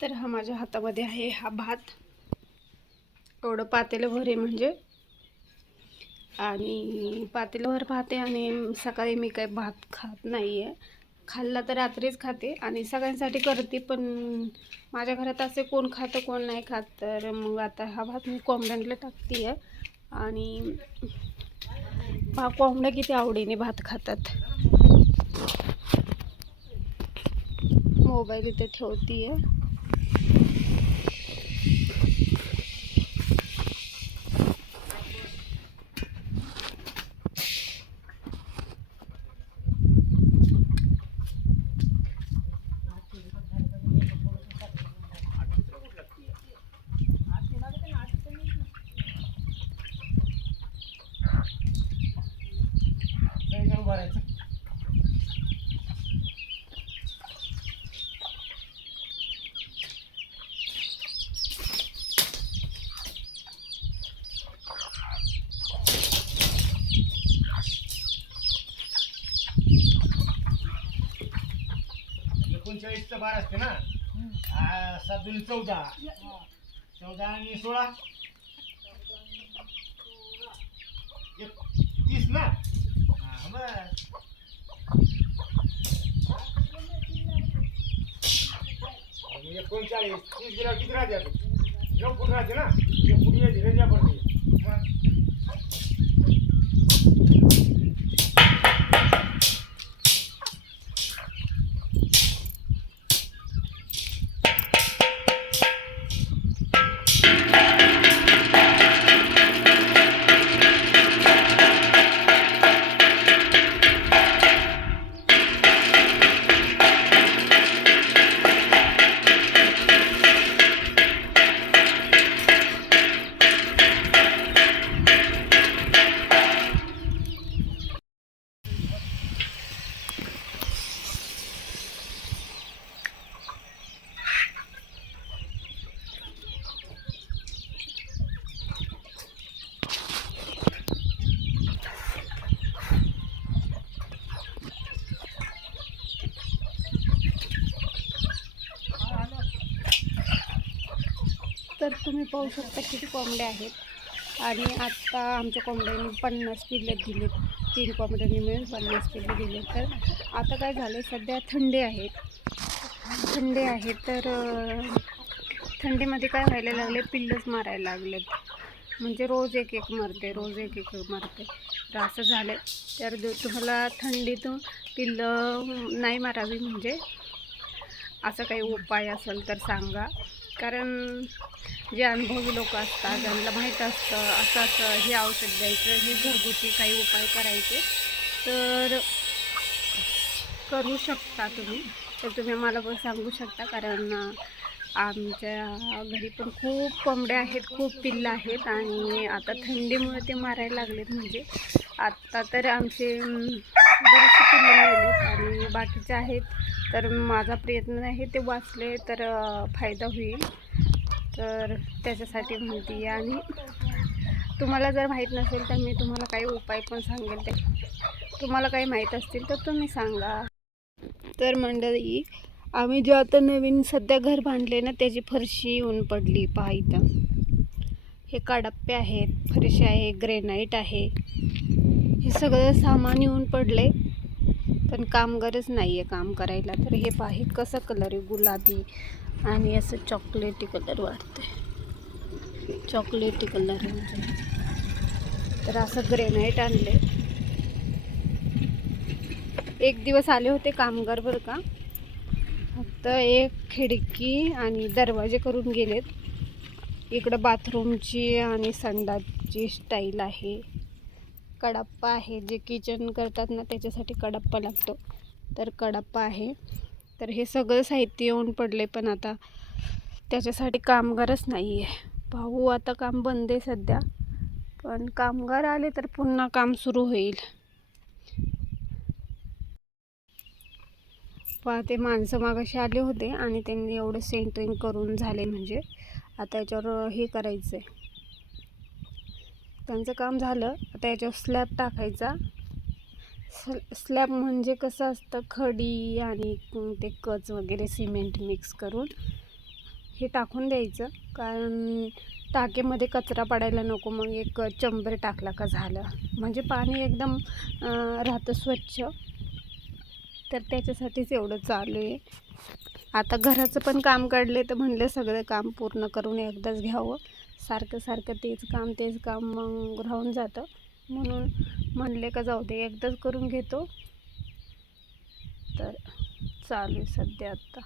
तर हा माझ्या हातामध्ये आहे हा भात. एवढं पातेलं भर आहे म्हणजे. आणि पातेलंभर पाहते आणि सकाळी मी काही भात खात नाही आहे खाल्ला तर रात्रीच खाते आणि सगळ्यांसाठी करते पण माझ्या घरात असे कोण खातं कोण नाही खात. तर मग आता हा भात मी कोंबड्यांना टाकते आहे आणि कोंबड्या किती आवडीने भात खातात. मोबाईल इथे ठेवती आहे एकोणचाळीसचा बार असते ना? सात दोन्ही चौदा. चौदा आणि सोळा? एक. एकोणचाळीस तीस गेल्यावर किती राहते आता? नऊ फूट राहते ना एक फूट येते रेंजा पडते तर तुम्ही पाहू शकता किती कोंबड्या आहेत. आणि आत्ता आमच्या कोंबड्यांनी पन्नास पिल्ले दिलेत तीन कोंबड्यांनी मिळून पन्नास पिल्ले दिले. तर आता काय झालं सध्या थंडी आहेत थंडी आहे तर थंडीमध्ये काय व्हायला लागले पिल्लंच मारायला लागलेत. म्हणजे रोज एक एक मरते रोज एक एक मरते. तर असं झालं तर तुम्हाला थंडीतून पिल्लं नाही मारावी म्हणजे असं काही उपाय असेल तर सांगा. कारण जे अनुभवी लोक असतात ज्यांना माहीत असतं असं असं हे औषध द्यायचं हे घरगुती काही उपाय करायचे तर करू शकता तुम्ही. तर तुम्ही मला पण सांगू शकता कारण आमच्या घरी पण खूप कोंबड्या आहेत खूप पिल्लं आहेत आणि आता थंडीमुळे ते मारायला लागलेत. म्हणजे आत्ता तर आमचे अं, आणि बाकीचे आहेत तर माझा प्रयत्न आहे ते वाचले तर फायदा होईल. तर त्याच्यासाठी म्हणते आणि तुम्हाला जर माहीत नसेल तर मी तुम्हाला काही उपाय पण सांगेल ते. तुम्हाला काही माहीत असतील तर तुम्ही सांगा. तर मंडळी आम्ही जे आता नवीन सध्या घर बांधले ना त्याची फरशी येऊन पडली पहा इथं. हे काडप्पे आहेत फरशी आहे ग्रेनाईट आहे. हे सगळं सामान येऊन पडले. पण कामगारच नाही आहे काम करायला. तर हे पाहे कसं कलर आहे? गुलाबी आणि असं चॉकलेटी कलर वाटते चॉकलेटी कलर म्हणजे. तर असं ग्रेनाईट आणले एक दिवस आले होते कामगार बरं का? फक्त एक खिडकी आणि दरवाजे करून गेलेत. इकडं बाथरूमची आणि संडासची स्टाईल आहे. कडप्पा आहे जे किचन करतात ना त्याच्यासाठी कडप्पा लागतो. तर कडप्पा आहे. तर हे सगळं साहित्य येऊन पडले पण आता त्याच्यासाठी कामगारच नाही आहे भाऊ आता काम बंद आहे सध्या. पण कामगार आले तर पुन्हा काम सुरू होईल. पहा ते माणसं मागाशी आले होते आणि त्यांनी एवढं सेंटरिंग करून झाले म्हणजे. आता याच्यावर हे करायचं आहे त्यांचं काम झालं आता याच्यावर स्लॅब टाकायचा. स्लॅब म्हणजे कसं असतं खडी आणि ते कच वगैरे सिमेंट मिक्स करून हे टाकून द्यायचं. कारण टाकीमध्ये कचरा पडायला नको मग एक चंबर टाकला का झालं. म्हणजे पाणी एकदम राहतं स्वच्छ. तर त्याच्यासाठीच एवढं चालू आहे. आता घराचं पण काम काढले तर म्हणलं सगळं काम पूर्ण करून एकदाच घ्यावं. सारखं सारखं तेच काम तेच काम मग राहून जातं. म्हणून म्हणले का जाऊ दे एकदाच करून घेतो. तर चालू आहे सध्या आत्ता